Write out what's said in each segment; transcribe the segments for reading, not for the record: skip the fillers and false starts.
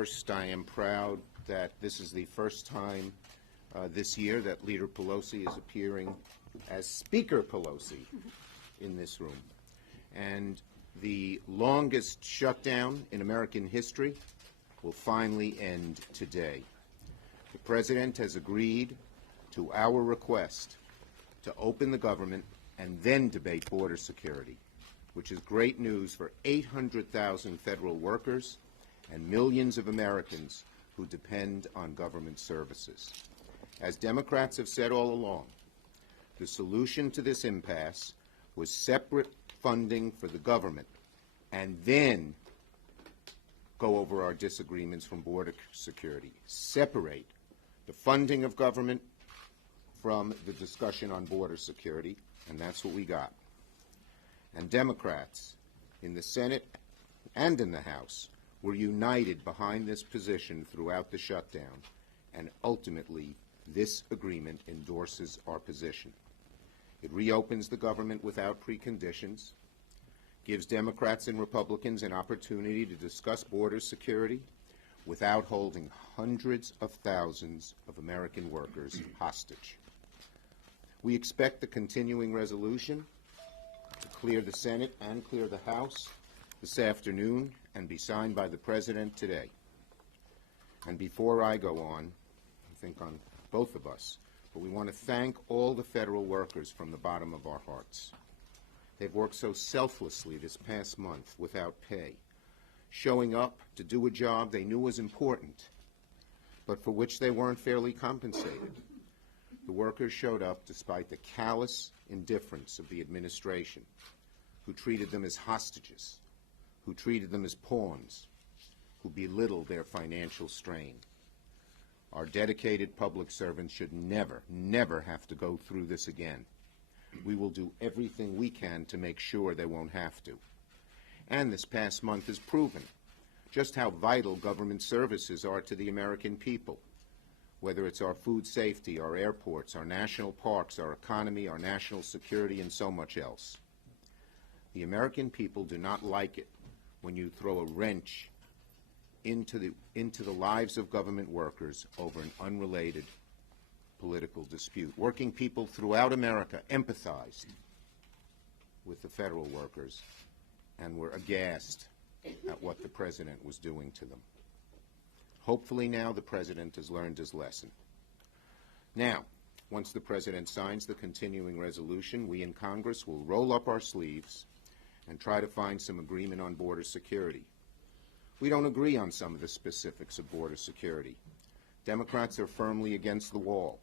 First, I am proud that this is the first time this year that Leader Pelosi is appearing as Speaker Pelosi in this room. And the longest shutdown in American history will finally end today. The President has agreed to our request to open the government and then debate border security, which is great news for 800,000 federal workers and millions of Americans who depend on government services. As Democrats have said all along, the solution to this impasse was separate funding for the government and then go over our disagreements from border security. Separate the funding of government from the discussion on border security, and that's what we got. And Democrats in the Senate and in the House were united behind this position throughout the shutdown, and ultimately this agreement endorses our position. It reopens the government without preconditions, gives Democrats and Republicans an opportunity to discuss border security without holding hundreds of thousands of American workers hostage. We expect the continuing resolution to clear the Senate and clear the House this afternoon and be signed by the President today. And before I go on, I think on both of us, but we want to thank all the federal workers from the bottom of our hearts. They've worked so selflessly this past month without pay, showing up to do a job they knew was important, but for which they weren't fairly compensated. The workers showed up despite the callous indifference of the administration, who treated them as hostages, who treated them as pawns, who belittled their financial strain. Our dedicated public servants should never, never have to go through this again. We will do everything we can to make sure they won't have to. And this past month has proven just how vital government services are to the American people, whether it's our food safety, our airports, our national parks, our economy, our national security, and so much else. The American people do not like it when you throw a wrench into the lives of government workers over an unrelated political dispute. Working people throughout America empathized with the federal workers and were aghast at what the President was doing to them. Hopefully now the President has learned his lesson. Now, once the President signs the continuing resolution, we in Congress will roll up our sleeves and try to find some agreement on border security. We don't agree on some of the specifics of border security. Democrats are firmly against the wall.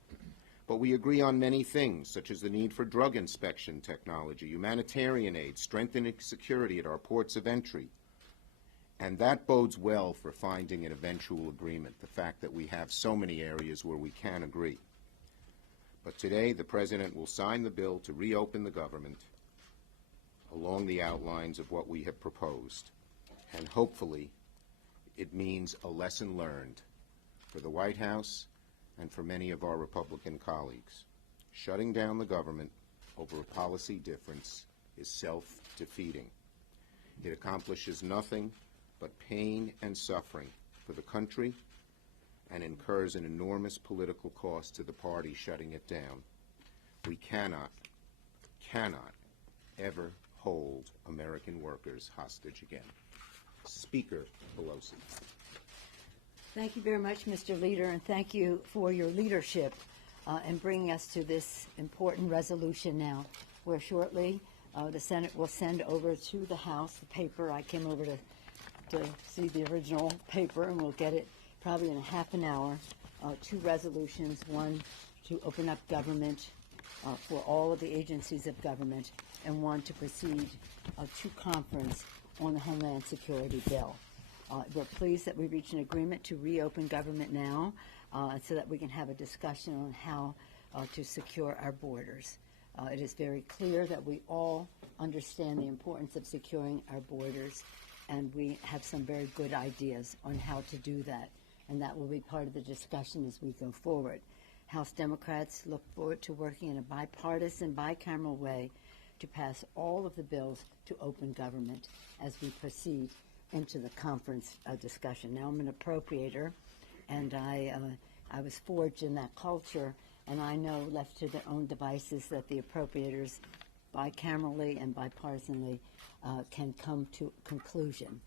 But we agree on many things, such as the need for drug inspection technology, humanitarian aid, strengthening security at our ports of entry. And that bodes well for finding an eventual agreement, the fact that we have so many areas where we can agree. But today, the President will sign the bill to reopen the government along the outlines of what we have proposed. And hopefully, it means a lesson learned for the White House and for many of our Republican colleagues. Shutting down the government over a policy difference is self-defeating. It accomplishes nothing but pain and suffering for the country and incurs an enormous political cost to the party shutting it down. We cannot ever hold American workers hostage again. Speaker Pelosi. Thank you very much, Mr. Leader, and thank you for your leadership in bringing us to this important resolution now, where shortly the Senate will send over to the House the paper. I came over to see the original paper, and we'll get it probably in a half an hour. Two resolutions, one to open up government for all of the agencies of government, and one to proceed to conference on the Homeland Security bill. We're pleased that we reached an agreement to reopen government now so that we can have a discussion on how to secure our borders. It is very clear that we all understand the importance of securing our borders, and we have some very good ideas on how to do that, and that will be part of the discussion as we go forward. House Democrats look forward to working in a bipartisan, bicameral way to pass all of the bills to open government as we proceed into the conference discussion. Now I'm an appropriator, and I was forged in that culture, and I know, left to their own devices, that the appropriators bicamerally and bipartisanly can come to conclusion.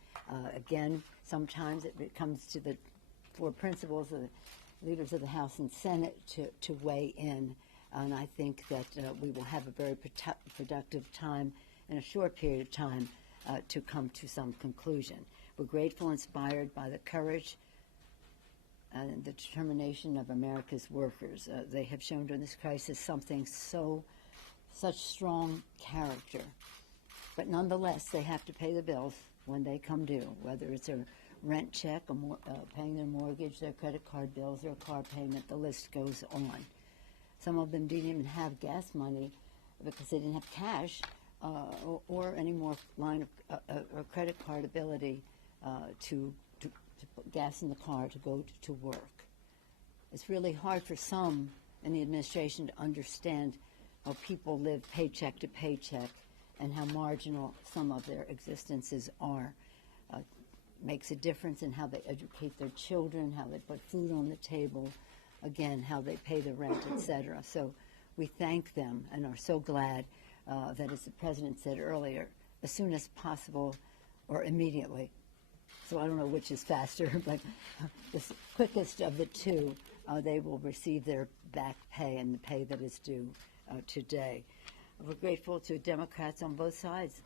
Again, sometimes it comes to the four principals of the leaders of the House and Senate to weigh in, and I think that we will have a very productive time in a short period of time to come to some conclusion. We're grateful, inspired by the courage and the determination of America's workers. They have shown during this crisis such strong character. But nonetheless, they have to pay the bills when they come due, whether it's a rent check, paying their mortgage, their credit card bills, their car payment, the list goes on. Some of them didn't even have gas money because they didn't have cash or any more line of or credit card ability to put gas in the car to go to work. It's really hard for some in the administration to understand how people live paycheck to paycheck and how marginal some of their existences are. Makes a difference in how they educate their children, how they put food on the table, again, how they pay the rent, etc. So we thank them and are so glad that, as the President said earlier, as soon as possible or immediately. So I don't know which is faster, but the quickest of the two, they will receive their back pay and the pay that is due today. We're grateful to Democrats on both sides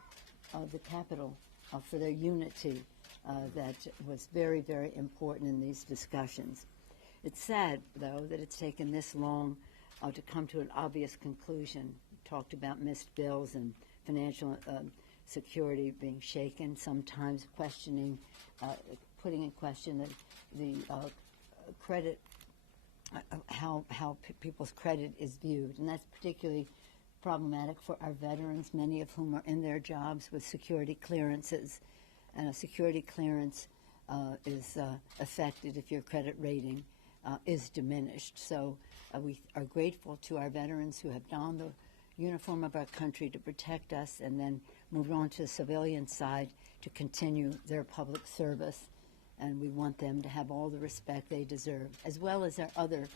of the Capitol for their unity that was very, very important in these discussions. It's sad, though, that it's taken this long to come to an obvious conclusion. We talked about missed bills and financial security being shaken, sometimes questioning, putting in question the credit, how people's credit is viewed. And that's particularly problematic for our veterans, many of whom are in their jobs with security clearances. And a security clearance is affected if your credit rating is diminished. So we are grateful to our veterans who have donned the uniform of our country to protect us and then moved on to the civilian side to continue their public service. And we want them to have all the respect they deserve, as well as our other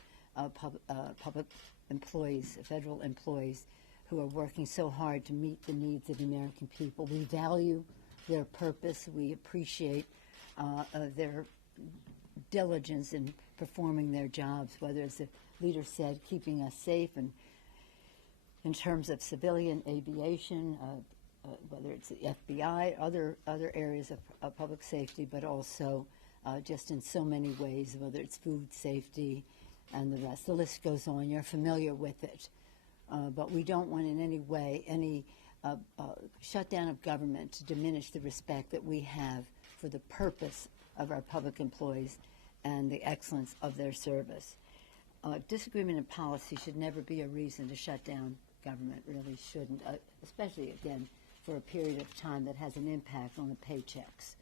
public employees, federal employees, who are working so hard to meet the needs of the American people. We value their purpose. We appreciate their diligence in performing their jobs, whether, as the leader said, keeping us safe, and in terms of civilian aviation, whether it's the FBI, other areas of public safety, but also just in so many ways, whether it's food safety and the rest. The list goes on. You're familiar with it. But we don't want in any way any shutdown of government to diminish the respect that we have for the purpose of our public employees and the excellence of their service. Disagreement in policy should never be a reason to shut down government, really shouldn't, especially, again, for a period of time that has an impact on the paychecks.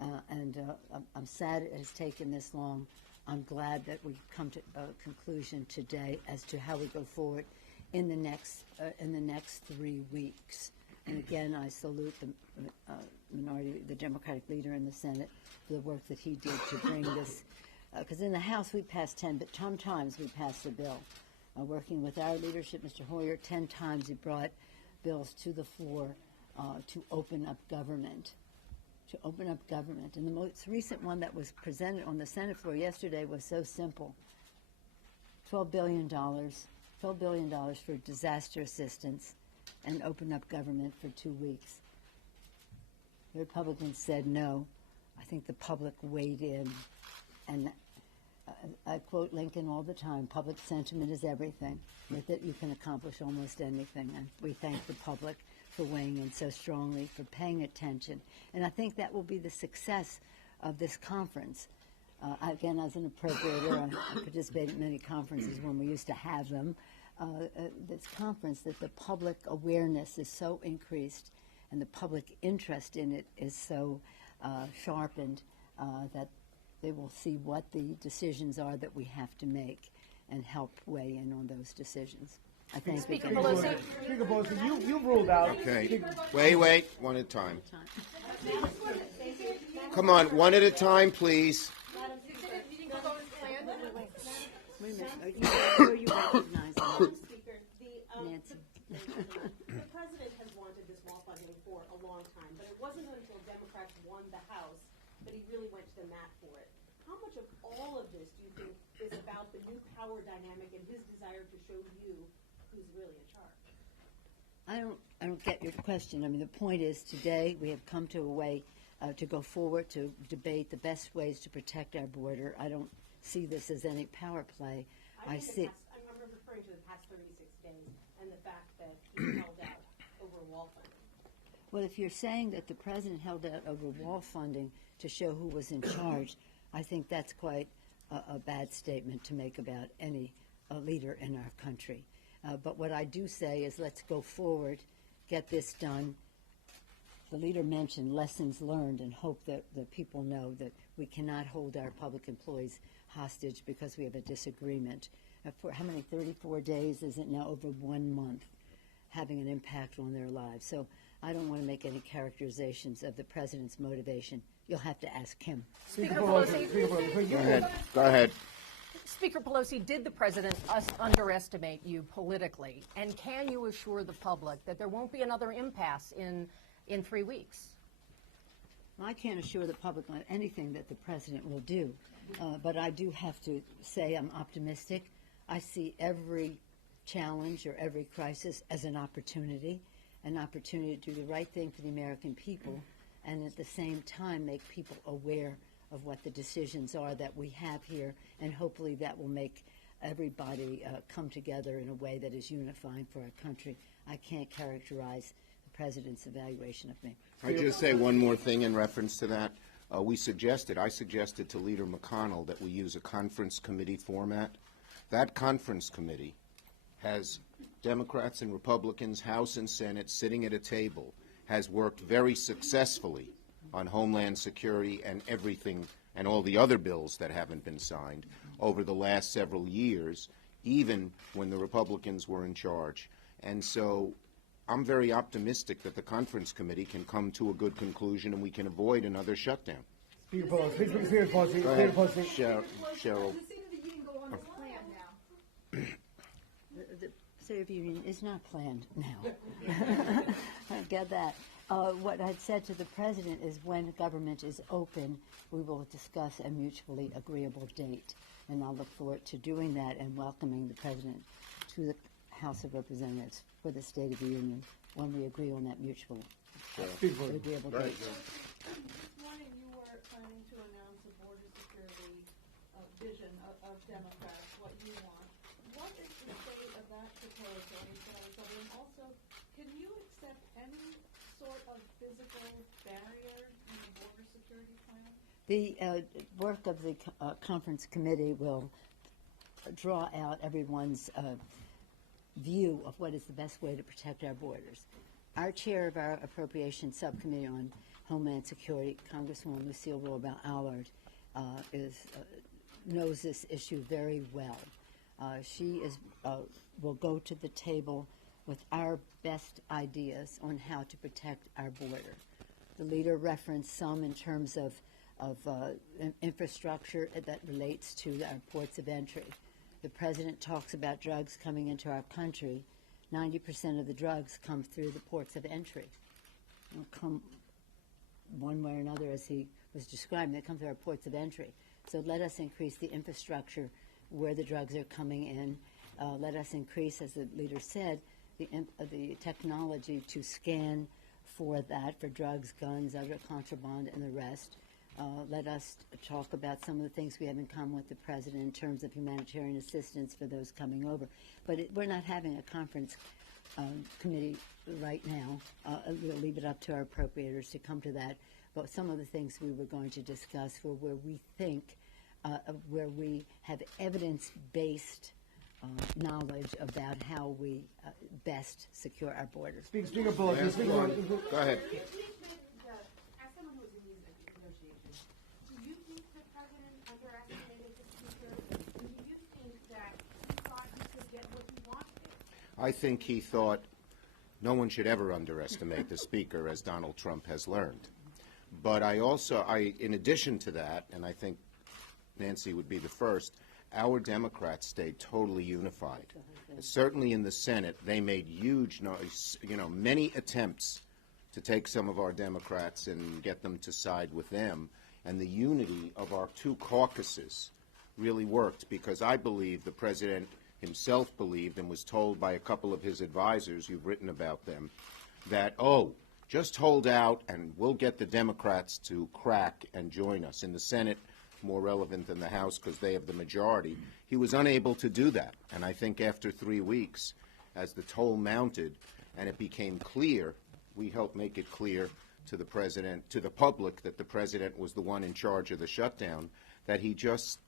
I'm sad it has taken this long. I'm glad that we've come to a conclusion today as to how we go forward in the next 3 weeks. And again, I salute the minority, the Democratic leader in the Senate, for the work that he did to bring this. Because in the House we passed 10, but 10 times we passed the bill. Working with our leadership, Mr. Hoyer, 10 times he brought bills to the floor to open up government. And the most recent one that was presented on the Senate floor yesterday was so simple. $12 billion for disaster assistance and open up government for 2 weeks. The Republicans said no. I think the public weighed in. And I quote Lincoln all the time, public sentiment is everything. With it, you can accomplish almost anything. And we thank the public for weighing in so strongly, for paying attention. And I think that will be the success of this conference. Again, as an appropriator, I participated in many conferences when we used to have them. This conference, that the public awareness is so increased and the public interest in it is so sharpened that they will see what the decisions are that we have to make and help weigh in on those decisions. I thank you. Speaker Pelosi. Speaker Pelosi, you ruled out. Okay, wait, one at a time. Come on, one at a time, please. Wait a minute. Are you recognizing Speaker, Nancy? the president has wanted this wall funding for a long time, but it wasn't until Democrats won the House that he really went to the mat for it. How much of all of this do you think is about the new power dynamic and his desire to show you who's really in charge? I don't get your question. I mean, the point is today we have come to a way to go forward to debate the best ways to protect our border. I don't see this as any power play. I'm referring to the past 36 days and the fact that he held out over wall funding. Well, if you're saying that the president held out over wall funding to show who was in charge, I think that's quite a bad statement to make about any leader in our country. But what I do say is let's go forward, get this done. The leader mentioned lessons learned and hope that the people know that we cannot hold our public employees hostage because we have a disagreement. For how many, 34 days, is it now over 1 month, having an impact on their lives. So I don't want to make any characterizations of the president's motivation. You'll have to ask him. Speaker Pelosi, Go ahead. Go ahead. Speaker Pelosi, did the president underestimate you politically? And can you assure the public that there won't be another impasse in 3 weeks? Well, I can't assure the public on anything that the president will do, but I do have to say I'm optimistic. I see every challenge or every crisis as an opportunity to do the right thing for the American people, and at the same time make people aware of what the decisions are that we have here, and hopefully that will make everybody come together in a way that is unifying for our country. I can't characterize the president's evaluation of me. I just say one more thing in reference to that. I suggested to Leader McConnell that we use a conference committee format. That conference committee has Democrats and Republicans, House and Senate, sitting at a table, has worked very successfully on Homeland Security and everything and all the other bills that haven't been signed over the last several years, even when the Republicans were in charge. And so I'm very optimistic that the conference committee can come to a good conclusion and we can avoid another shutdown. Speaker Pelosi, Go ahead, Cheryl. The State of the Union is not planned now. I get that. What I'd said to the president is when government is open, we will discuss a mutually agreeable date. And I'll look forward to doing that and welcoming the president to the House of Representatives for the State of the Union when we agree on that mutual agreeable date. This morning you were planning to announce a border security vision of Democrats, what you want. What is the state of that proposal? And also, can you accept any sort of physical barriers in the border security plan? The work of the conference committee will draw out everyone's view of what is the best way to protect our borders. Our chair of our Appropriations Subcommittee on Homeland Security, Congresswoman Lucille Rohrabach-Allard, knows this issue very well. She will go to the table with our best ideas on how to protect our border. The leader referenced some in terms of infrastructure that relates to our ports of entry. The president talks about drugs coming into our country. 90% of the drugs come through the ports of entry. They don't come one way or another, as he was describing. They come through our ports of entry. So let us increase the infrastructure where the drugs are coming in. Let us increase, as the leader said, the technology to scan for that, for drugs, guns, other contraband, and the rest. Let us talk about some of the things we have in common with the president in terms of humanitarian assistance for those coming over. But we're not having a conference committee right now. We'll leave it up to our appropriators to come to that. But some of the things we were going to discuss were where we think, where we have evidence-based knowledge about how we best secure our borders. Speaker Pelosi, Go ahead. As someone who was in these negotiations, do you think the president underestimated the speaker? Do you think that he thought he could get what he wanted? I think he thought no one should ever underestimate the speaker, as Donald Trump has learned. But in addition to that, and I think Nancy would be the first, our Democrats stayed totally unified. Certainly in the Senate, they made huge noise, many attempts to take some of our Democrats and get them to side with them. And the unity of our two caucuses really worked, because I believe the president himself believed and was told by a couple of his advisors, you've written about them, that, just hold out and we'll get the Democrats to crack and join us. In the Senate, more relevant than the House because they have the majority, he was unable to do that. And I think after 3 weeks, as the toll mounted and it became clear, we helped make it clear to the president, to the public, that the president was the one in charge of the shutdown, that he just,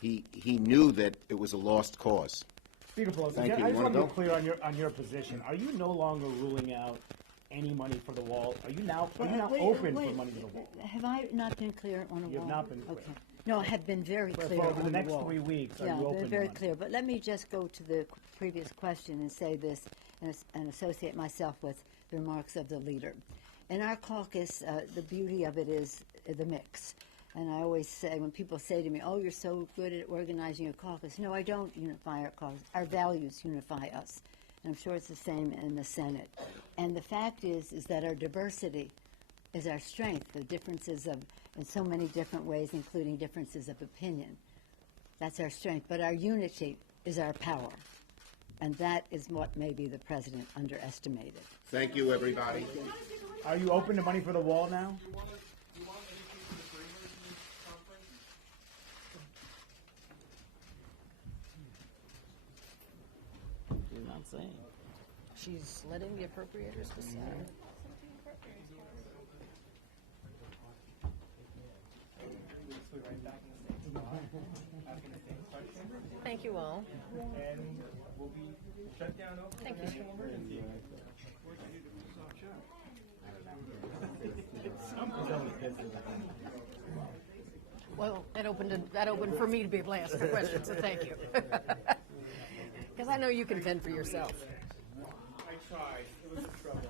he knew that it was a lost cause. Speaker Pelosi, Thank you. I You just wanna want to be go? clear on your position. Are you no longer ruling out any money for the wall? Are you now Wait, open wait, for money for the wall? Have I not been clear on the wall? You have not been clear. Okay. No, I have been very clear For on the next wall. 3 weeks, are Yeah, you open been to very money? clear. But let me just go to the previous question and say this and associate myself with the remarks of the leader. In our caucus, the beauty of it is the mix. And I always say, when people say to me, oh, you're so good at organizing a caucus. No, I don't unify our caucus. Our values unify us. And I'm sure it's the same in the Senate. And the fact is that our diversity is our strength, the differences of, in so many different ways, including differences of opinion. That's our strength. But our unity is our power. And that is what maybe the president underestimated. Thank you, everybody. Are you open to money for the wall now? You're not saying. She's letting the appropriators decide. Thank you all. And we'll be shut down over. Thank you. Well, that opened for me to be able to ask the question, so thank you. Because I know you can fend for yourself. I tried. It was a struggle.